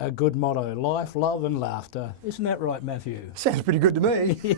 A good motto, life, love and laughter. Isn't that right, Matthew? Sounds pretty good to me.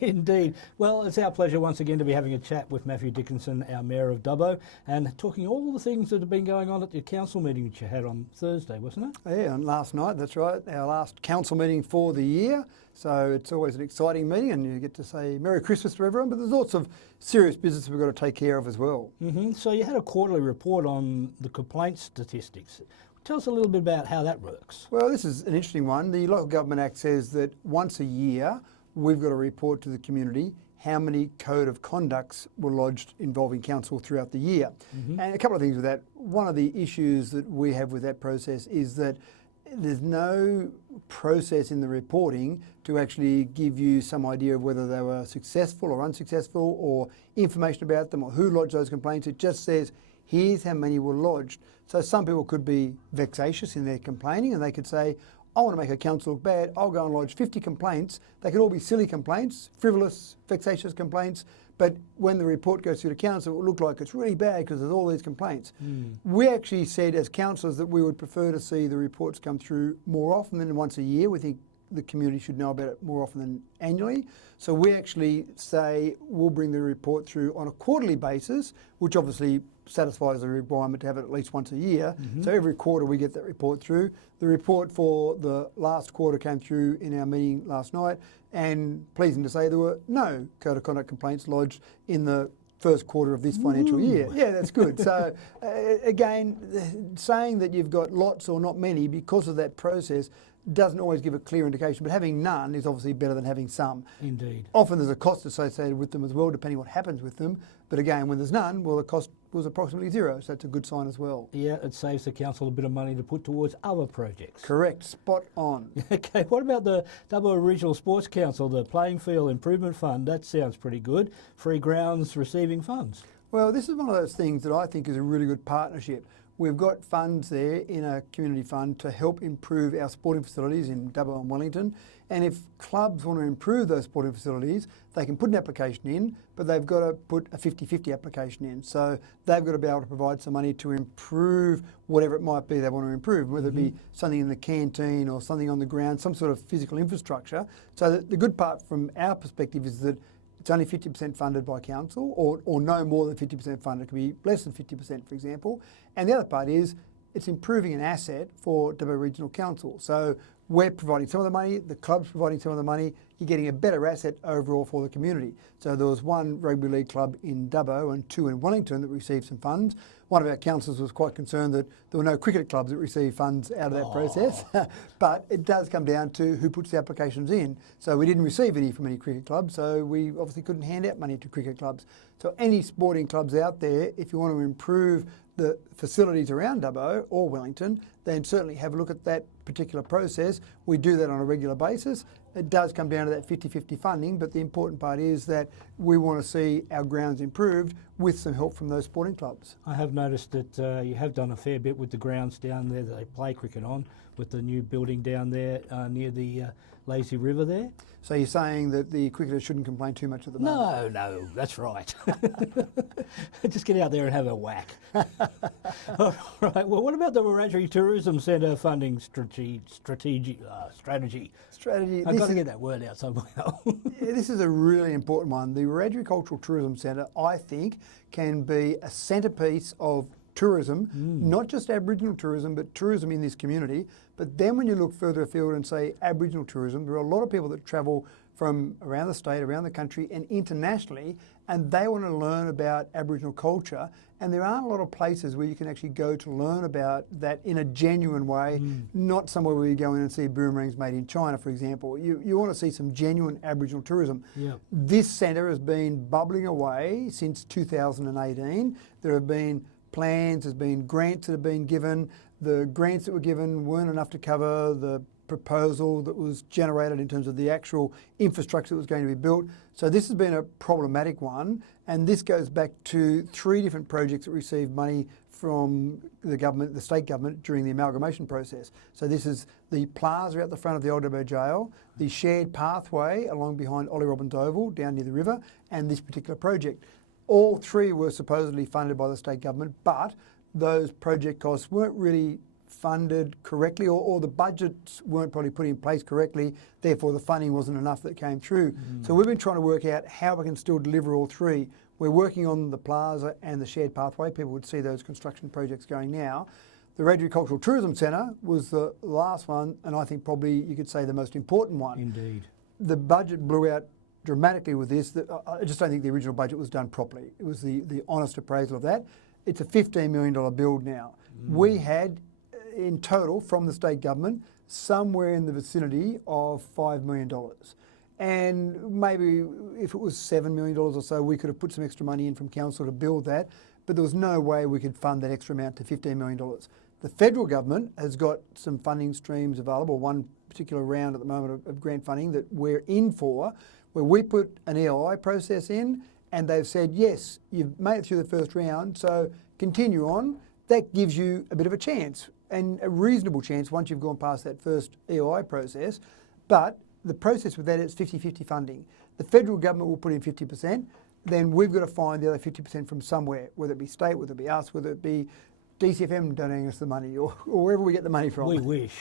Indeed. Well, it's our pleasure once again to be having a chat with Matthew Dickinson, our Mayor of Dubbo, and talking all the things that have been going on at the council meeting which you had on Thursday, wasn't it? Yeah, and last night, that's right, our last council meeting for the year. So it's always an exciting meeting and you get to say Merry Christmas to everyone, but there's lots of serious business we've got to take care of as well. So you had a quarterly report on the complaint statistics. Tell us a little bit about how that works. Well, this is an interesting one. The Local Government Act says that once a year, we've got to report to the community how many code of conducts were lodged involving council throughout the year. And a couple of things with that. One of the issues that we have with that process is that there's no process in the reporting to actually give you some idea of whether they were successful or unsuccessful or information about them or who lodged those complaints. It just says, here's how many were lodged. So some people could be vexatious in their complaining and they could say, I want to make a council look bad, I'll go and lodge 50 complaints. They could all be silly complaints, frivolous, vexatious complaints, but when the report goes through the council, it will look like it's really bad because there's all these complaints. We actually said as councillors that we would prefer to see the reports come through more often than once a year. We think the community should know about it more often than annually. So we actually say we'll bring the report through on a quarterly basis, which obviously satisfies the requirement to have it at least once a year. So every quarter we get that report through. The report for the last quarter came through in our meeting last night, and pleasing to say there were no code of conduct complaints lodged in the first quarter of this financial year. Yeah, that's good. So again, saying that you've got lots or not many because of that process doesn't always give a clear indication, but having none is obviously better than having some. Indeed. Often there's a cost associated with them as well, depending what happens with them. But again, when there's none, well, the cost was approximately zero, so that's a good sign as well. Yeah, it saves the council a bit of money to put towards other projects. Correct, spot on. Okay, what about the Dubbo Regional Sports Council, the Playing Field Improvement Fund? That sounds pretty good. Free grounds receiving funds. Well, this is one of those things that I think is a really good partnership. We've got funds there in a community fund to help improve our sporting facilities in Dubbo and Wellington. And if clubs want to improve those sporting facilities, they can put an application in, but they've got to put a 50-50 application in. So they've got to be able to provide some money to improve whatever it might be they want to improve, whether it be something in the canteen or something on the ground, some sort of physical infrastructure. So the good part from our perspective is that it's only 50% funded by council or no more than 50% funded. It could be less than 50%, for example. And the other part is it's improving an asset for Dubbo Regional Council. So we're providing some of the money, the club's providing some of the money, you're getting a better asset overall for the community. So there was one rugby league club in Dubbo and two in Wellington that received some funds. One of our councillors was quite concerned that there were no cricket clubs that received funds out of that process. But it does come down to who puts the applications in. So we didn't receive any from any cricket clubs, so we obviously couldn't hand out money to cricket clubs. So any sporting clubs out there, if you want to improve the facilities around Dubbo or Wellington, then certainly have a look at that particular process. We do that on a regular basis. It does come down to that 50-50 funding, but the important part is that we want to see our grounds improved with some help from those sporting clubs. I have noticed that you have done a fair bit with the grounds down there that they play cricket on, with the new building down there near the lazy river there. So you're saying that the cricketers shouldn't complain too much at the moment? No, that's right. Just get out there and have a whack. All right, well, what about the Wiradjuri Tourism Centre funding strategy? I've got to get that word out somehow. Yeah, this is a really important one. The Wiradjuri Cultural Tourism Centre, I think, can be a centrepiece of tourism, not just Aboriginal tourism, but tourism in this community. But then when you look further afield and say Aboriginal tourism, there are a lot of people that travel from around the state, around the country and internationally, and they want to learn about Aboriginal culture. And there aren't a lot of places where you can actually go to learn about that in a genuine way, not somewhere where you go in and see boomerangs made in China, for example. You want to see some genuine Aboriginal tourism. Yeah. This centre has been bubbling away since 2018. There have been plans, there's been grants that have been given. The grants that were given weren't enough to cover the proposal that was generated in terms of the actual infrastructure that was going to be built. So this has been a problematic one, and this goes back to 3 different projects that received money from the government, the state government, during the amalgamation process. So this is the plaza out the front of the Old Dubbo Jail, the shared pathway along behind Ollie Robbins Oval down near the river, and this particular project. All 3 were supposedly funded by the state government, but those project costs weren't really funded correctly, or the budgets weren't probably put in place correctly, therefore the funding wasn't enough that came through. So we've been trying to work out how we can still deliver all three. We're working on the plaza and the shared pathway. People would see those construction projects going now. The Radri Cultural Tourism Centre was the last one, and I think probably you could say the most important one. Indeed. The budget blew out dramatically with this. I just don't think the original budget was done properly. It was the honest appraisal of that. It's a $15 million build now. We had, in total, from the state government, somewhere in the vicinity of $5 million. And maybe if it was $7 million or so, we could have put some extra money in from council to build that, but there was no way we could fund that extra amount to $15 million. The federal government has got some funding streams available, one particular round at the moment of grant funding that we're in for, where we put an EOI process in, and they've said, yes, you've made it through the first round, so continue on. That gives you a bit of a chance, and a reasonable chance once you've gone past that first EOI process. But the process with that is 50-50 funding. The federal government will put in 50%, then we've got to find the other 50% from somewhere, whether it be state, whether it be us, whether it be DCFM donating us the money, or wherever we get the money from. We wish.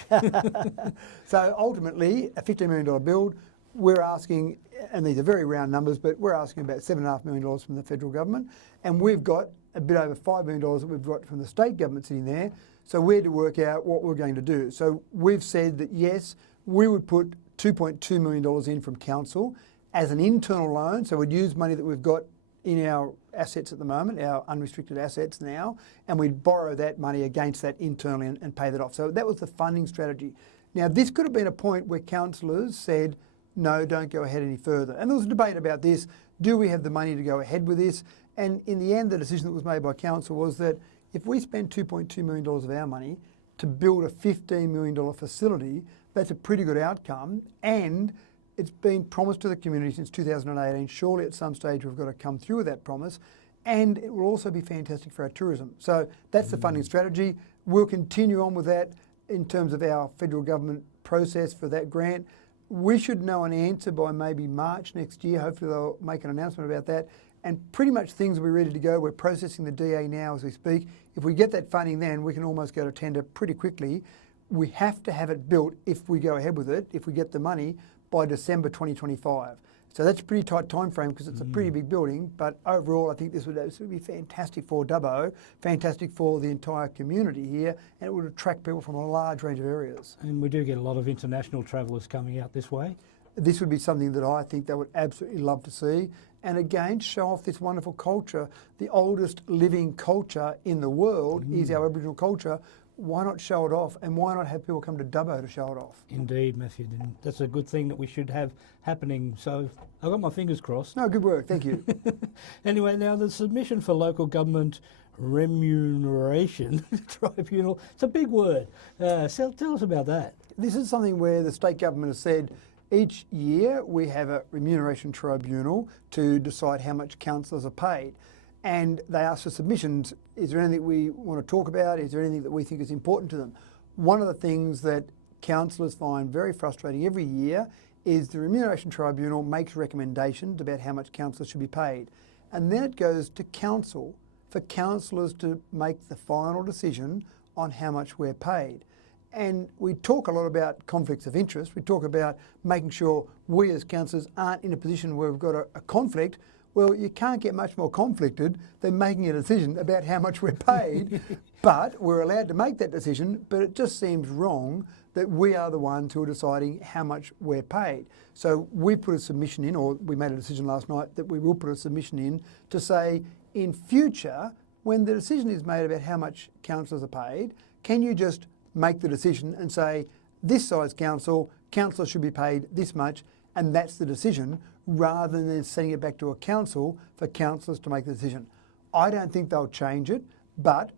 So ultimately, a $15 million build, we're asking, and these are very round numbers, but we're asking about $7.5 million from the federal government, and we've got a bit over $5 million that we've got from the state government sitting there. So we're to work out what we're going to do. So we've said that yes, we would put $2.2 million in from council as an internal loan. So we'd use money that we've got in our assets at the moment, our unrestricted assets now, and we'd borrow that money against that internally and pay that off. So that was the funding strategy. Now, this could have been a point where councillors said, no, don't go ahead any further. And there was a debate about this. Do we have the money to go ahead with this? And in the end, the decision that was made by council was that if we spend $2.2 million of our money to build a $15 million facility, that's a pretty good outcome. And it's been promised to the community since 2018. Surely at some stage we've got to come through with that promise. And it will also be fantastic for our tourism. So that's the funding strategy. We'll continue on with that in terms of our federal government process for that grant. We should know an answer by maybe March next year. Hopefully they'll make an announcement about that. And pretty much things will be ready to go. We're processing the DA now as we speak. If we get that funding then, we can almost go to tender pretty quickly. We have to have it built if we go ahead with it, if we get the money, by December 2025. So that's a pretty tight time frame because it's a pretty big building. But overall, I think this would be fantastic for Dubbo, fantastic for the entire community here, and it would attract people from a large range of areas. And we do get a lot of international travellers coming out this way. This would be something that I think they would absolutely love to see. And again, show off this wonderful culture. The oldest living culture in the world is our Aboriginal culture. Why not show it off, and why not have people come to Dubbo to show it off? Indeed, Matthew. And that's a good thing that we should have happening. So I've got my fingers crossed. No, good work. Thank you. Anyway, now the submission for local government remuneration tribunal. It's a big word. Tell us about that. This is something where the state government has said each year we have a remuneration tribunal to decide how much councillors are paid. And they ask for submissions. Is there anything we want to talk about? Is there anything that we think is important to them? One of the things that councillors find very frustrating every year is the Remuneration Tribunal makes recommendations about how much councillors should be paid. And then it goes to council for councillors to make the final decision on how much we're paid. And we talk a lot about conflicts of interest. We talk about making sure we as councillors aren't in a position where we've got a conflict. Well, you can't get much more conflicted than making a decision about how much we're paid, but we're allowed to make that decision, but it just seems wrong that we are the ones who are deciding how much we're paid. So we put a submission in, or we made a decision last night that we will put a submission in to say, in future, when the decision is made about how much councillors are paid, can you just make the decision and say, this size council, councillors should be paid this much, and that's the decision, rather than sending it back to a council for councillors to make the decision. I don't think they'll change it, but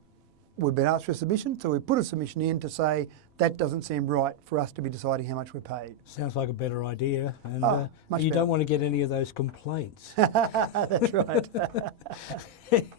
we've been asked for a submission, so we put a submission in to say that doesn't seem right for us to be deciding how much we're paid. Sounds like a better idea, and you don't want to get any of those complaints. That's right.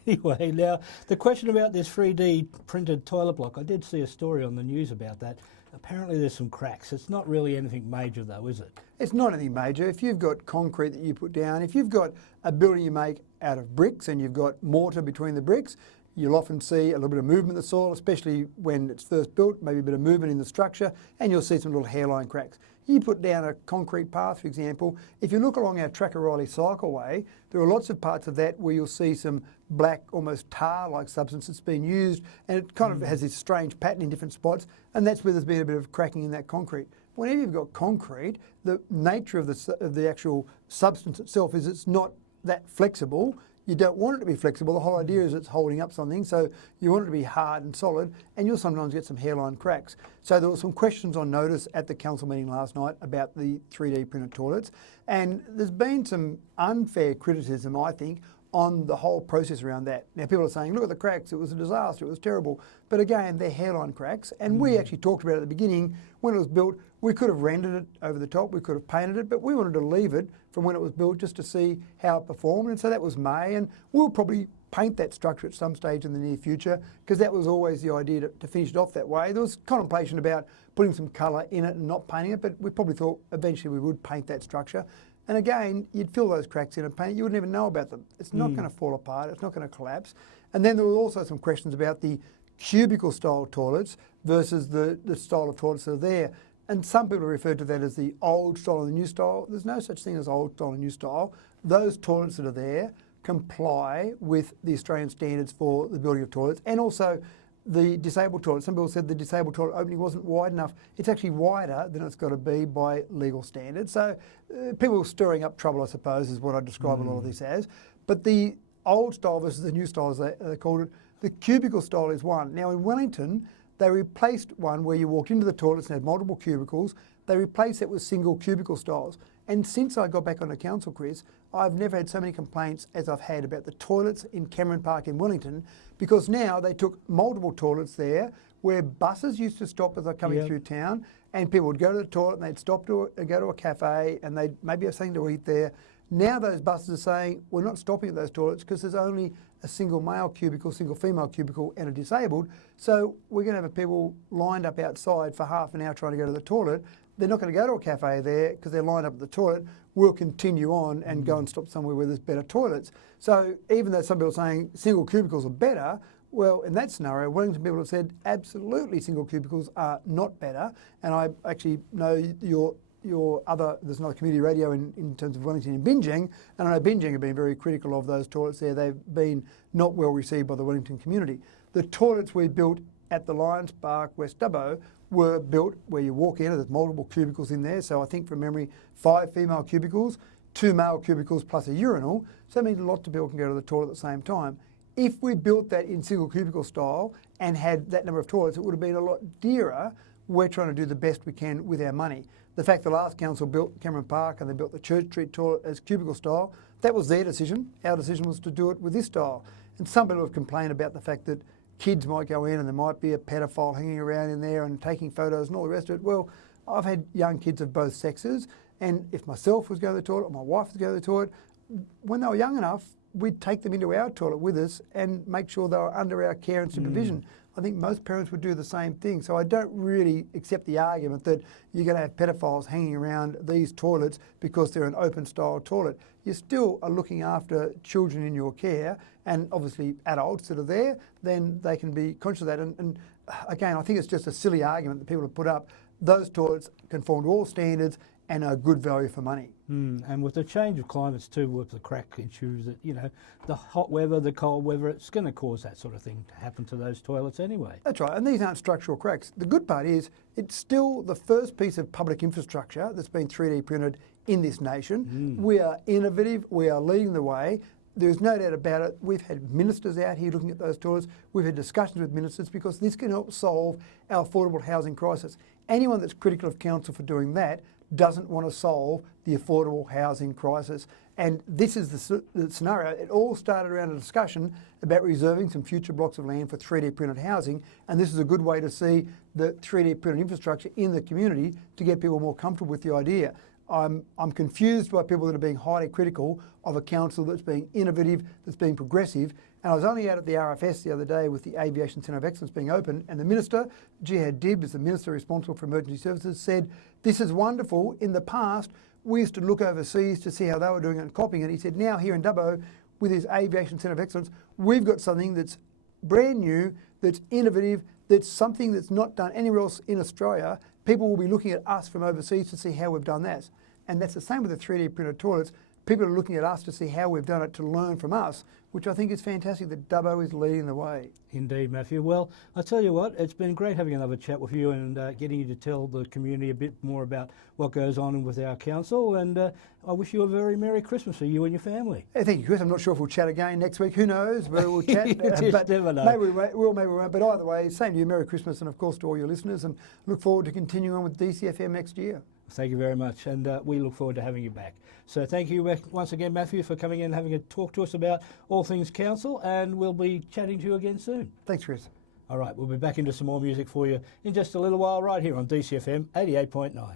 Anyway, now the question about this 3D printed toilet block, I did see a story on the news about that. Apparently there's some cracks. It's not really anything major though, is it? It's not anything major. If you've got concrete that you put down, if you've got a building you make out of bricks and you've got mortar between the bricks, You'll often see a little bit of movement in the soil, especially when it's first built, maybe a bit of movement in the structure, and you'll see some little hairline cracks. You put down a concrete path, for example. If you look along our Track O'Reilly cycleway, there are lots of parts of that where you'll see some black, almost tar-like substance that's been used, and it kind of has this strange pattern in different spots, and that's where there's been a bit of cracking in that concrete. Whenever you've got concrete, the nature of the actual substance itself is it's not that flexible. You don't want it to be flexible. The whole idea is it's holding up something, so you want it to be hard and solid, and you'll sometimes get some hairline cracks. So there were some questions on notice at the council meeting last night about the 3D printed toilets, and there's been some unfair criticism, I think, on the whole process around that. Now people are saying, look at the cracks, it was a disaster, it was terrible. But again, they're hairline cracks, and we actually talked about it at the beginning. When it was built, we could have rendered it over the top, we could have painted it, but we wanted to leave it from when it was built just to see how it performed, and so that was May, and we'll probably paint that structure at some stage in the near future, because that was always the idea to finish it off that way. There was contemplation about putting some colour in it and not painting it, but we probably thought eventually we would paint that structure. And again, you'd fill those cracks in and paint it, you wouldn't even know about them. It's not going to fall apart, it's not going to collapse. And then there were also some questions about the cubicle style toilets versus the style of toilets that are there. And some people refer to that as the old style and the new style. There's no such thing as old style and new style. Those toilets that are there comply with the Australian standards for the building of toilets, and also the disabled toilet. Some people said the disabled toilet opening wasn't wide enough. It's actually wider than it's got to be by legal standards. So people stirring up trouble, I suppose, is what I describe a lot of this as. But the old style versus the new style, as they called it, the cubicle style is one. Now in Wellington, they replaced one where you walked into the toilets and had multiple cubicles. They replaced it with single cubicle styles. And since I got back onto council, Chris, I've never had so many complaints as I've had about the toilets in Cameron Park in Wellington, because now they took multiple toilets there where buses used to stop as they're coming through town, and people would go to the toilet and they'd stop to go to a cafe and they'd maybe have something to eat there. Now those buses are saying, we're not stopping at those toilets because there's only a single male cubicle, single female cubicle and a disabled. So we're going to have people lined up outside for half an hour trying to go to the toilet. They're not going to go to a cafe there because they're lined up at the toilet. We'll continue on and go and stop somewhere where there's better toilets. So even though some people are saying single cubicles are better, well, in that scenario, Wellington people have said absolutely single cubicles are not better. And I actually know there's another community radio in terms of Wellington in Binjang, and I know Binjang have been very critical of those toilets there. They've been not well received by the Wellington community. The toilets we built at the Lions Park, West Dubbo, were built where you walk in and there's multiple cubicles in there. So I think from memory, 5 female cubicles, 2 male cubicles plus a urinal. So that means lots of people can go to the toilet at the same time. If we built that in single cubicle style and had that number of toilets, it would have been a lot dearer. We're trying to do the best we can with our money. The fact the last council built Cameron Park and they built the Church Street toilet as cubicle style, that was their decision. Our decision was to do it with this style. And some people have complained about the fact that kids might go in and there might be a pedophile hanging around in there and taking photos and all the rest of it. Well, I've had young kids of both sexes, and if myself was going to the toilet or my wife was going to the toilet, when they were young enough, we'd take them into our toilet with us and make sure they were under our care and supervision. I think most parents would do the same thing. So I don't really accept the argument that you're going to have pedophiles hanging around these toilets because they're an open style toilet. You still are looking after children in your care, and obviously adults that are there, then they can be conscious of that. And again, I think it's just a silly argument that people have put up. Those toilets conform to all standards and are good value for money. And with the change of climates too, with the crack issues, that the hot weather, the cold weather, it's going to cause that sort of thing to happen to those toilets anyway. That's right, and these aren't structural cracks. The good part is it's still the first piece of public infrastructure that's been 3D printed in this nation. We are innovative, we are leading the way. There's no doubt about it. We've had ministers out here looking at those toilets. We've had discussions with ministers because this can help solve our affordable housing crisis. Anyone that's critical of council for doing that doesn't want to solve the affordable housing crisis. And this is the scenario. It all started around a discussion about reserving some future blocks of land for 3D printed housing. And this is a good way to see the 3D printed infrastructure in the community to get people more comfortable with the idea. I'm confused by people that are being highly critical of a council that's being innovative, that's being progressive. And I was only out at the RFS the other day with the Aviation Centre of Excellence being open, and the Minister, Jihad Dib, is the Minister responsible for emergency services, said, this is wonderful. In the past, we used to look overseas to see how they were doing it and copying it. He said, now here in Dubbo, with his Aviation Centre of Excellence, we've got something that's brand new, that's innovative, that's something that's not done anywhere else in Australia. People will be looking at us from overseas to see how we've done that. And that's the same with the 3D printed toilets. People are looking at us to see how we've done it, to learn from us, which I think is fantastic that Dubbo is leading the way. Indeed, Matthew. Well, I tell you what, it's been great having another chat with you and getting you to tell the community a bit more about what goes on with our council. And I wish you a very Merry Christmas for you and your family. Hey, thank you, Chris. I'm not sure if we'll chat again next week. Who knows? But we'll chat. You just never know. Maybe we will, maybe we won't. But either way, same to you. Merry Christmas, and of course to all your listeners. And look forward to continuing on with DCFM next year. Thank you very much, and we look forward to having you back. So thank you once again, Matthew, for coming in and having a talk to us about all things council, and we'll be chatting to you again soon. Thanks, Chris. All right, we'll be back into some more music for you in just a little while right here on DCFM 88.9.